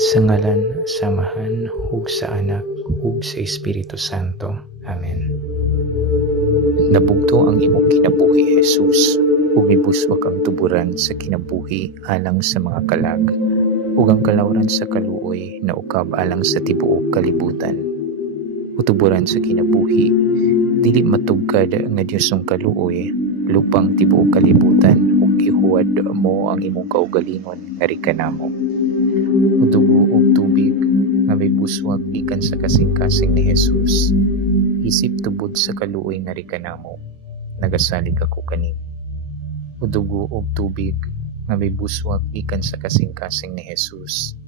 Sa ngalan, samahan, ug sa Anak, ug sa Espiritu Santo. Amen. Nabugto ang imong kinabuhi, Jesus, ug mibuswak ang tuburan sa kinabuhi alang sa mga kalag, ug ang kalawran sa kaluoy na ukab alang sa tibuok kalibutan. Utuburan sa kinabuhi, dili matugkad nga Diyosong kaluoy, lupang tibuok kalibutan, ug ihuwad mo ang imong kaugalingon nga rikanamo. Udugo ug tubig nga may buswag gikan sa kasing-kasing ni Jesus, isip tubod sa kaluoy nga rikanamo, nagasalig ako kanimo. Udugo ug tubig nga may buswag gikan sa kasing-kasing ni Jesus,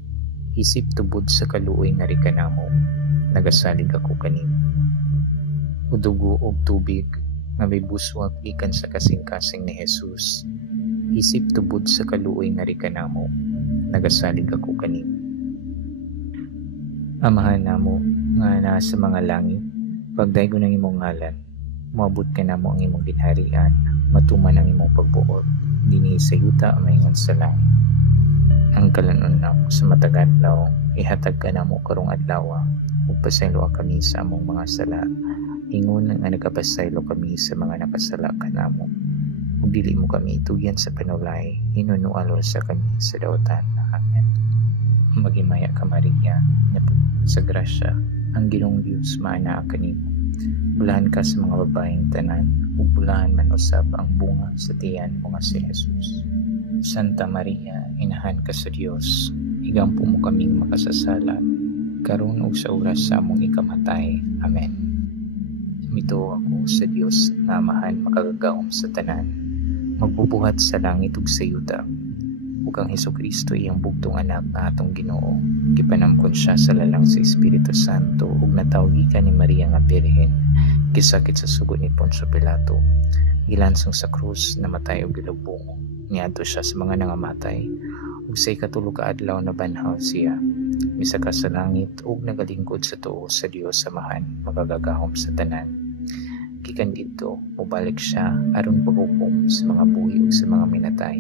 isip tubod sa kaluoy nga rikanamo, nagasalig ako kanimo. Udugo ug tubig nga may buswag gikan sa kasing-kasing ni Jesus, isip tubod sa kaluoy nga rikanamo, nagasalig ako kanimo. Amahan namo nga naa sa mga langit, pagdaygon ang imong ngalan, moabot ka namo ang imong ginharian, matuman ang imong pagbuot dinhi sa yuta maingon sa langit. Ang kalanon namo sa matag adlaw, ihatag ka namo karong adlaw, ug pasaylo kami sa among mga sala, ingon nga nagapasaylo kami sa mga nakasala kanamo. Ug dili mo kami itugyan sa panulay, hinunualo sa kami sa dawtan. Amen. Magimaya ka Maria, na puno sa grasya, ang Ginoong Dios maanaa kanimo. Bulahan ka sa mga babaeng tanan, ug bulahan man usab ang bunga sa tiyan mo nga si Jesus. Santa Maria, inahan ka sa Dios, igampo mo kaming makasasala, karon ug sa oras sa among ikamatay. Amen. Mito ako sa Dios nga amahan makagagahom sa tanan, magbubuhat sa langit ug sa yuta, ug ang Hesukristo iyang bugtong anak nga atong Ginoo, gipanamkon siya sa lalang sa Espiritu Santo, ug natawgi ka ni Maria nga Birhen, gisakit sa sugod ni Poncio Pilato, gilansong sa krus, namatay ug gilubong, niadto siya sa mga nangamatay, ug sa ikatulo ka adlaw nabanhaw siya, misaka sa langit ug nagalingkod sa tuo sa Dios Amahan, magagagahom sa tanan. Gikan dito, mubalik siya aron paghukom sa mga buhi ug sa mga minatay.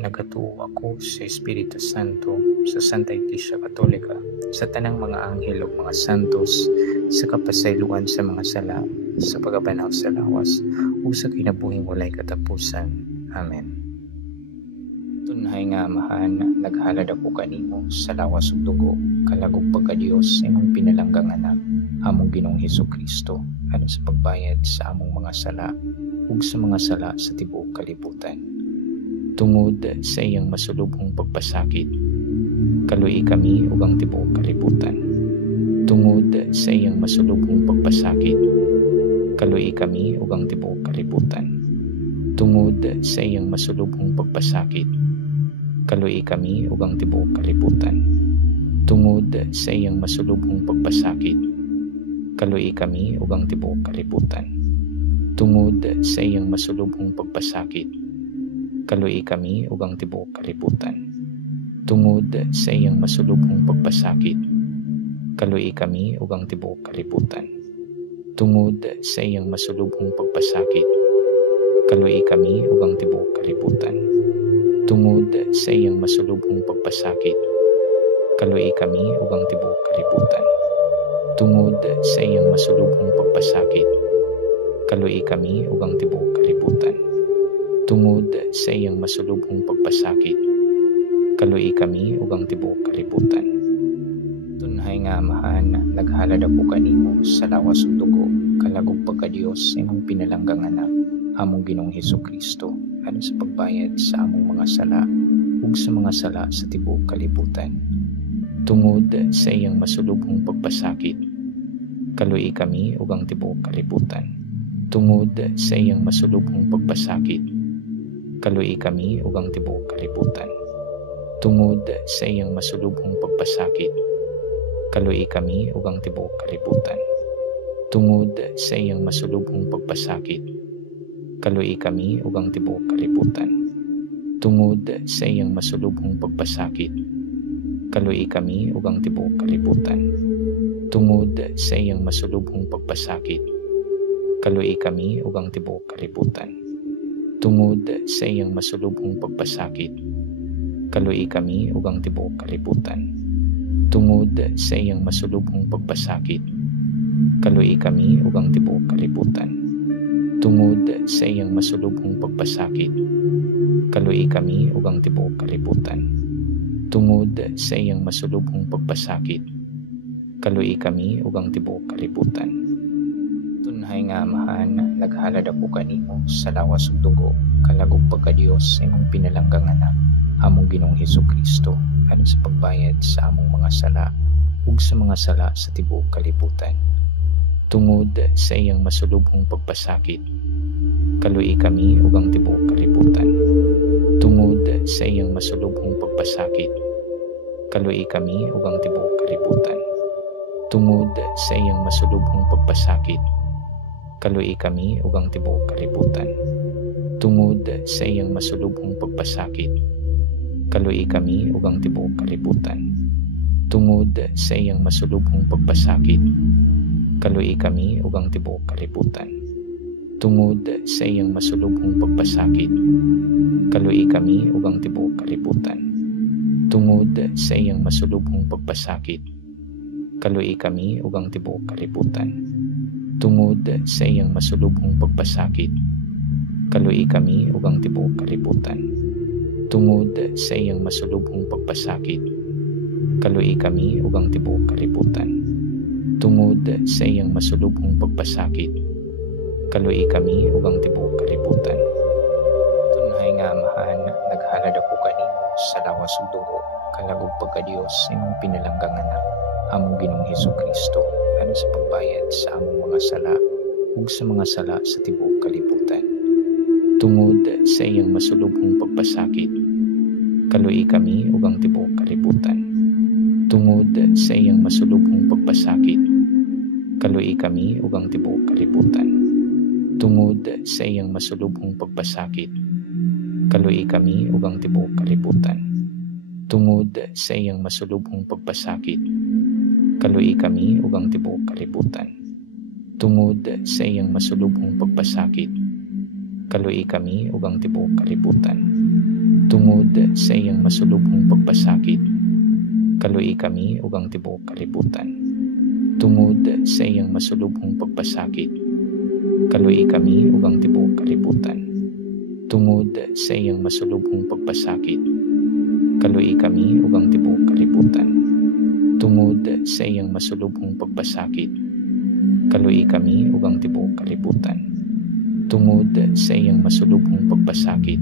Nagatuo ako sa Espiritu Santo, sa Santa Iglesia Katolika, sa tanang mga anghel ug mga santos, sa kapasayloan sa mga sala, sa pagabanaw sa lawas, ug sa kinabuhing walay katapusan. Amen. Tunhay nga amahan, naghalad ako kanimo sa lawas ug dugo, kalagog pagka-Dios imong pinalanggang anak, among Ginoong Hesukristo, aron sa pagbayad sa among mga sala ug sa mga sala sa tibuok kalibutan. Tungod sa iyang masulubong pagpasakit, kaluy kami ug ang tibuok kalibutan. Tungod sa iyang masulubong pagpasakit, kaluy kami ug ang tibuok kalibutan. Tungod sa iyang masulubong pagpasakit, kaluy kami ug ang tibuok kalibutan. Tungod sa iyang masulubong pagpasakit, kaluy kami ug ang tibuok kalibutan. Tungod sa iyang masulubong pagpasakit, kaluy kami ug ang tibuok kalibutan. Tungod sa iyang masulubong pagpasakit, kaluy kami ug ang tibuok kalibutan. Tungod sa iyang masulubong pagpasakit, kaluy kami ug ang tibuok kalibutan. Tungod sa iyang masulubong pagpasakit, kaluy kami ug ang tibuok kalibutan. Tungod sa iyang masulubong pagpasakit, kaluy kami ug ang tibuok kalibutan. Tungod sa iyang masulubong pagpasakit, kaluy kami ug ang tibuok kalibutan. Tunhay nga amahan, naghalad ako kanimo sa lawas ug dugo, kalagog pagka-Dios imong pinalanggang anak, among Ginoong Hesukristo, aron sa pagbayad sa among mga sala ug sa mga sala sa tibuok kalibutan. Tungod sa iyang masulubong pagpasakit, kaluy kami ug ang tibuok kalibutan. Tungod sa iyang masulubong pagpasakit, kaluy kami ug ang tibuok kalibutan. Tungod sa iyang masulubong pagpasakit, kaluy kami ug ang tibuok kalibutan. Tungod sa iyang masulubong pagpasakit, kaluy kami ug ang tibuok kalibutan. Tungod sa iyang masulubong pagpasakit, kaluy kami ug ang tibuok kalibutan. Tungod sa iyang masulubong pagpasakit, kaluy kami ug ang tibuok kalibutan. Tungod sa iyang masulubong pagpasakit, Kaluoy kami ug ang tibuok kalibutan. Tungod sa iyang masulubong pagpasakit, kaluoy kami ug ang tibuok kalibutan. Tungod sa iyang masulubong pagpasakit, kaluoy kami ug ang tibuok kalibutan. Tungod sa iyang masulubong pagpasakit, kaluoy kami ug ang tibuok kalibutan. Tunhay nga Amahan, naghalad ako kanimo sa lawas ug dugo, kalagog pagka-Dios sa imong pinalanggang anak, among Ginoong Hesukristo, aron sa pagbayad sa among mga sala ug sa mga sala sa tibuok kalibutan. Tungod sa iyang masulubong pagpasakit, kaluoy kami ug ang tibuok kalibutan. Tungod sa iyang masulubong pagpasakit, kaluoy kami ug ang tibuok kalibutan. Tungod sa iyang masulubong pagpasakit, kaluoy kami ug ang tibuok kalibutan. Tungod sa iyang masulubong pagpasakit, kaluoy kami ug ang tibuok kalibutan. Tungod sa iyang masulubong pagpasakit, kaluoy kami ug ang tibuok kalibutan. Tungod sa iyang masulubong pagpasakit, kaluoy kami ug ang tibuok kalibutan. Tungod sa iyang masulubong pagpasakit, kaluoy kami ug ang tibuok kalibutan. Tungod sa iyang masulubong pagpasakit, kaluoy kami ug ang tibuok kalibutan. Tungod sa iyang masulubong pagpasakit, kaluoy kami ug ang tibuok kalibutan. Tungod sa iyang masulubong pagpasakit, kaluoy kami ug ang tibuok kalibutan. Tunhay nga Amahan, naghalad ako kanimo sa lawas ug dugo, kalagog pagka-Dios sa imong pinalanggang anak, among Ginoong Hesukristo, aron sa pagbayad sa among mga sala ug sa mga sala sa tibuok kalibutan. Tungod sa iyang masulubong pagpasakit, kaluoy kami ug ang tibuok kalibutan. Tungod sa iyang masulubong pagpasakit, kaluoy kami ug ang tibuok kalibutan. Tungod sa iyang masulubong pagpasakit, kaluoy kami ug ang tibuok kalibutan. Tungod sa iyang masulubong pagpasakit, kaluoy kami ug ang tibuok kalibutan. Tungod sa iyang masulubong pagpasakit, kaluoy kami ug ang tibuok kalibutan. Tungod sa iyang masulubong pagpasakit, kaluoy kami ug ang tibuok kalibutan. Tungod sa iyang masulubong pagpasakit, kaluoy kami ug ang tibuok kalibutan. Tungod sa iyang masulubong pagpasakit, kaluoy kami ug ang tibuok kalibutan. Tungod sa iyang masulubong pagpasakit, kaluoy kami ug ang tibuok kalibutan. Tungod sa iyang masulubong pagpasakit,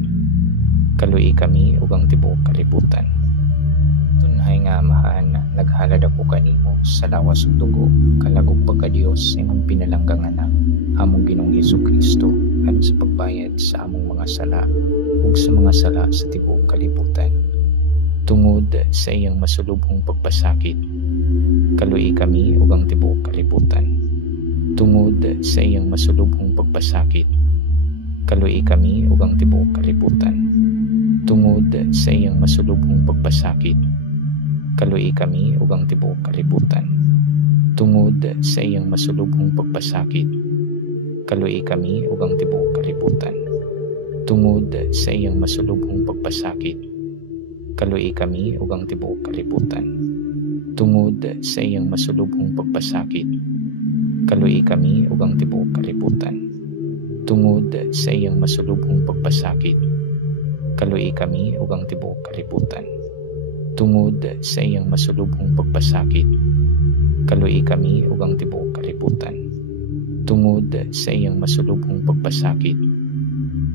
kaluoy kami ug ang tibuok kalibutan. Tunhay nga Amahan, naghalad ako kanimo sa lawas ug dugo, kalagog pagka-Dios sa imong pinalanggang anak, among Ginoong Hesukristo, aron sa pagbayad sa among mga sala ug sa mga sala sa tibuok kalibutan. Tungod sa iyang masulubong pagpasakit, kaluoy kami ug ang tibuok kalibutan. Tungod sa iyang masulubong pagpasakit, kaluoy kami ug ang tibuok kalibutan. Tungod sa iyang masulubong pagpasakit, kaluoy kami ug ang tibuok kalibutan. Tungod sa iyang masulubong pagpasakit, kaluoy kami ug ang tibuok kalibutan. Tungod sa iyang masulubong pagpasakit, kaluoy kami ug ang tibuok kalibutan. Tungod sa iyang masulubong pagpasakit, kaluoy kami ug ang tibuok kalibutan. Tungod sa iyang masulubong pagpasakit, kaluoy kami ug ang tibuok kalibutan. Tungod sa iyang masulubong pagpasakit, kaluoy kami ug ang tibuok kalibutan. Tungod sa iyang masulubong pagpasakit,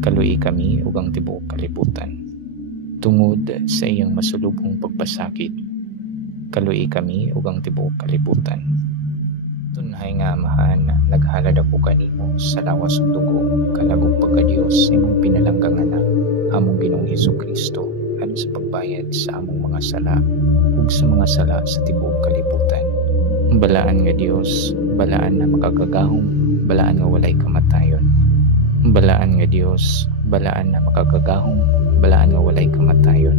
kaluoy kami ug ang tibuok kalibutan. Tungod sa iyang masulubong pagpasakit, kaluoy kami ug ang tibuok kalibutan. Tunhay nga Amahan, naghalad ako kanimo sa lawas ug dugo, kalagog pagka-Dios sa imong pinalanggang anak, among Ginoong Hesukristo, aron sa pagbayad sa among mga sala ug sa mga sala sa tibuok kalibutan. Balaan nga Dios, balaan na makagagahom, balaan nga walay kamatayon. Balaan nga Dios, balaan na makagagahom, balaan nga walay kamatayon.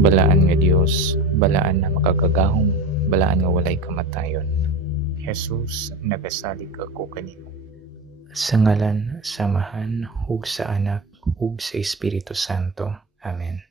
Balaan nga Dios, balaan na makagagahom, balaan nga walay kamatayon. Jesus, nagasalig ako kanimo. Sa ngalan, samahan, ug sa anak, ug sa Espiritu Santo. Amen.